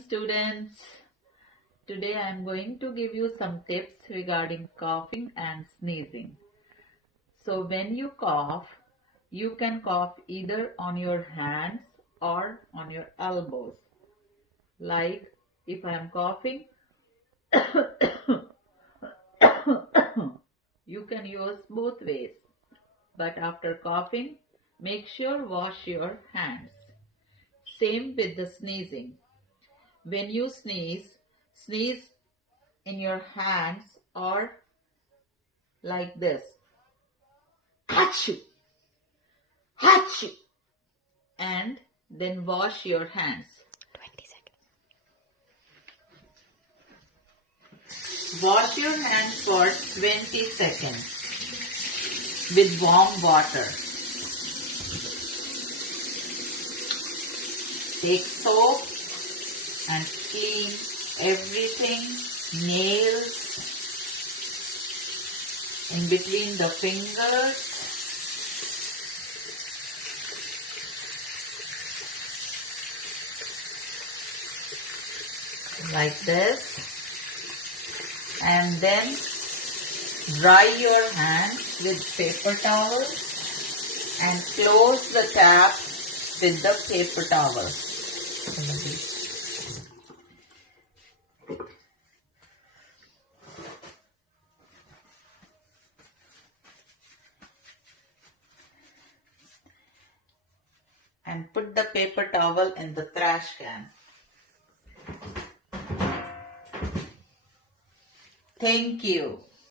students. Today I am going to give you some tips regarding coughing and sneezing. So when you cough, you can cough either on your hands or on your elbows. Like if I am coughing, you can use both ways. But after coughing, make sure wash your hands. Same with the sneezing. When you sneeze, sneeze in your hands or like this. Achoo! Achoo! And then wash your hands. 20 seconds. Wash your hands for 20 seconds with warm water. Take soap and clean everything, nails, in between the fingers. Like this. And then dry your hands with paper towel and close the tap with the paper towel. And put the paper towel in the trash can. Thank you.